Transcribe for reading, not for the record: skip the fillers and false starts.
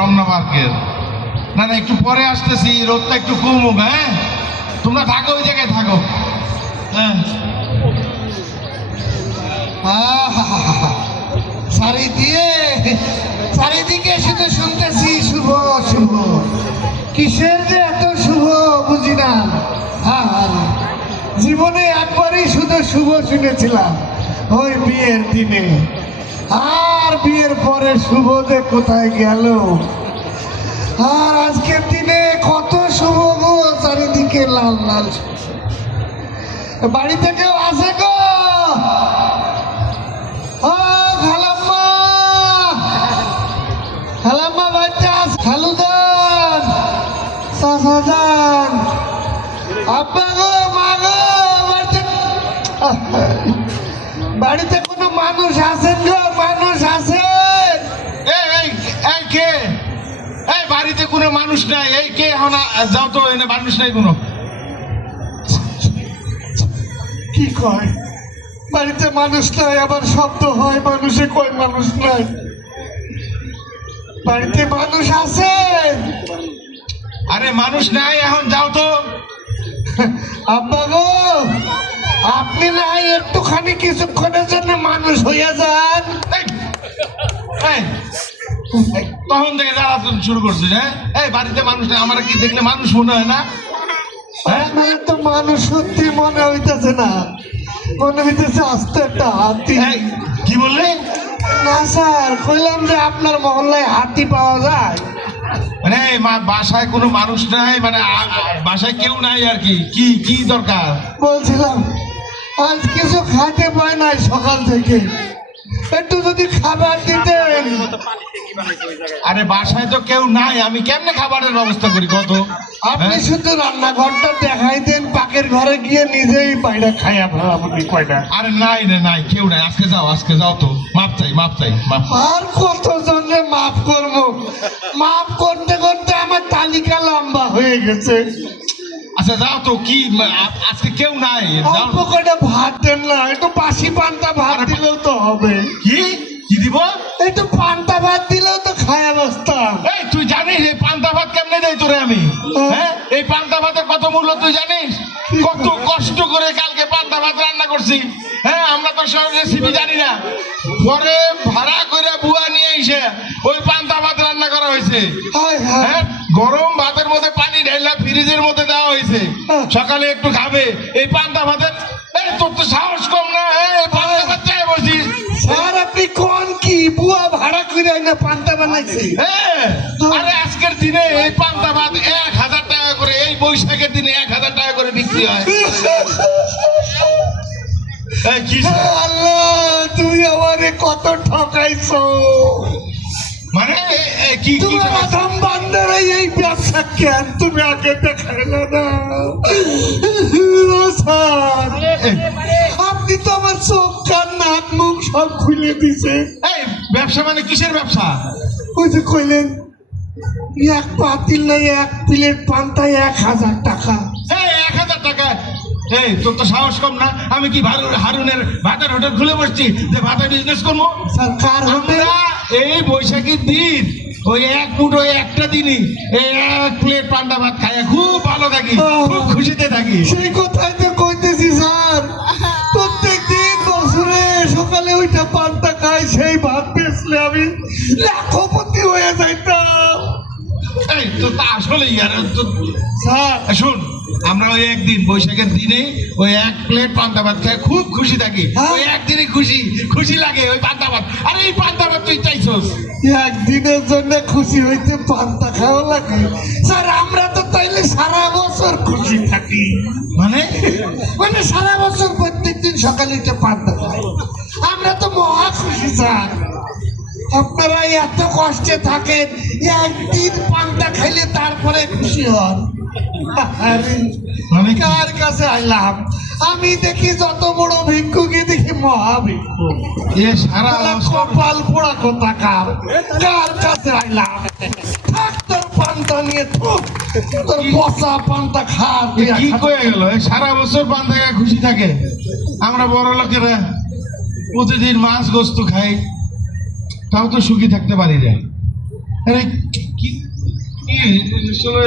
রমনা পার্কের। না না, একটু পরে আসতেছি, রোদটা একটু কমুক। হ্যাঁ, তোমরা থাকো, ওই জায়গায় থাকো। হ্যাঁ, চারিদিকে শুধু শুনতেছি শুভ শুভ, কিসের যে এত শুভ বুঝি না। জীবনে একবারই শুধু শুভ শুনেছিলাম, ওই বিয়ের দিনে। আর বিয়ের পরে শুভ যে কোথায় গেল। আর আজকের দিনে কত শুভ গো, চারিদিকে লাল লাল। বাড়িতে কেউ আছে গো? ও খালাম্মা, খালাম্মা বাড়িতে আস। খালুদান, চাচাজান, আব্বা গো, মা গো, বাড়িতে কোনো মানুষ আছেন গো? মানুষ আছেন? এই কে? এই বাড়িতে কোনো মানুষ নাই। এই কে? এখন যাও তো, এনে মানুষ নাই কোনো। কি কয়? বাড়িতে মানুষ নাই, আবার শব্দ হয় মানুষে কয় মানুষ নাই। বাড়িতে মানুষ আছে? আরে মানুষ নাই, এখন যাও তো। আব্বা গো, আপনি নাই একটুখানি কিছুক্ষণের জন্য মানুষ হইয়া যান। এই, তখন থেকে যারা শুরু করছে। হ্যাঁ, এই বাড়িতে মানুষ নেই, আমার কি দেখলে মানুষ মনে হয় না? হ্যাঁ, আমার তো মানুষ সত্যি মনে হইতেছে না, মনে হইতেছে আস্তে একটা হাতি। এই, কি বললে? না স্যার, কইলাম যে আপনার মহল্লায় হাতি পাওয়া যায়। মানে বাসায় কোনো মানুষ নাই, মানে বাসায় কেউ নাই আর কি। কি কি দরকার? বলছিলাম আজ কিছু খাইতে পাই নাই সকাল থেকে, একটু যদি খাবার দিতেন। আরে বাসায় তো কেউ নাই, আমি কেমনে খাবারের ব্যবস্থা করি কত? আপনি শুধু রান্নাঘরটা দেখাই দেন, পাকের ঘরে গিয়ে নিজেই পায়রা খাইয়া ফেলাবি কয়টা। আরে নাই রে, নাই, কেউ নাই। আজকে যাও তো। মাপ চাই, মাপ চাই, মাপ। আর কত জনে মাফ করবো? মাফ করতে করতে আমার তালিকা লম্বা হয়ে গেছে। আচ্ছা যাও তো। কি আজকে কেউ নাই? যাও। অল্প কয়টা ভাত দেন না, একটু বাসি পান্তা ভাত দিলেও তো হবে। কি কি দিব? একটু পান্তা ভাত দিলেও তো খায়া বসতাম। এই তুই জানিস এই পান্তা ভাত কেমনে দেয় তোরে আমি? হ্যাঁ, এই পান্তা ভাতের কত মূল্য তুই জানিস? কত কষ্ট করে কালকে পান্তা ভাত রান্না করছি। হ্যাঁ, আমরা তো সব রেসিপি জানি না। পরে ভাড়া করে বুয়া নিয়ে এসে ওই পান্তা ভাত রান্না করা হয়েছে। হায় হায়। হ্যাঁ, গরম ভাতের মধ্যে পানি ঢেলা ফ্রিজের মধ্যে দেওয়া হয়েছে। সকালে একটু খাবে এই পান্তা ভাতের। এই তোর তো সাহস কম না? হ্যাঁ, এই পান্তা ভাত চাই বলছিস? স্যার আপনি কোন কি বুয়া ভাড়া করে না পান্তা বানাইছে? হ্যাঁ, আরে আজকের দিনে এই পান্তা ভাত 1000 টাকা করে, এই বৈশাখের দিনে 1000 টাকা করে বিক্রি হয়। এই কি আল্লাহ, তুমি আমারে কত ঠকাইছো। মানে কি কি তোমার আধম বান্ধব এই ব্যবসা কেন তুমি আগে দেখাইলে না? স্যার, আপনি তো আমার চোখ কান নাক মুখ সব খুলে দিছে। এই ব্যবসা মানে কিসের ব্যবসা? ওই যে কইলেন এক পাতিল নাই এক প্লেট পান্তায় 1000 টাকা। এই 1000 টাকা? এই তোর তো সাহস কম না? আমি কি হারুনের ভাতের হোটেল খুলে বসছি যে ভাতের বিজনেস করবো? স্যার কার হোটেল? আমরা এই বৈশাখীর দিন ওই এক মুঠো একটা দিনই এই 1 প্লেট পান্তা ভাত খাইয়া খুব ভালো থাকি, খুব খুশিতে থাকি। সেই কথাই তো কইতেছি স্যার, প্রত্যেক দিন বছরে সকালে ওইটা পান্তা খাই, সেই ভাত বেচলে আমি লাখপতি হয়ে যাইতাম। এই তো তা আসলে স্যার শুন, আমরা ওই একদিন বৈশাখের দিনে ওই 1 প্লেট পান্তা ভাত খাই খুব খুশি থাকি। ওই একদিনে খুশি লাগে ওই পান্তা ভাত। আরে এই পান্তা ভাত তুই চাইছস? একদিনের জন্য খুশি হইতে পান্তা খাওয়া লাগে? স্যার আমরা তো তাইলে সারা বছর খুশি থাকি। মানে মানে সারা বছর প্রত্যেকদিন সকালে একটা পান্তা খাই, আমরা তো মহা খুশি স্যার। আপনারা এত কষ্টে থাকেন, একদিন পান্তা খাইলে তারপরে খুশি হন। আমি কার কাছে আইলাম? আমি দেখি যত বড় ভিক্ষুকে দেখি মহা ভিক্ষু। এ সারা কপাল পোড়া কথা কার কাছে আইলাম? থাক তোর পান্তা নিয়ে, তোর পচা পান্তা খা। কি কয়ে গেল? সারা বছর পান্তা খায় খুশি থাকে? আমরা বড় লোকেরা প্রতিদিন মাছ গোস্ত খাই, তাও তো সুখী থাকতে পারি না। আরে কি কি আসলে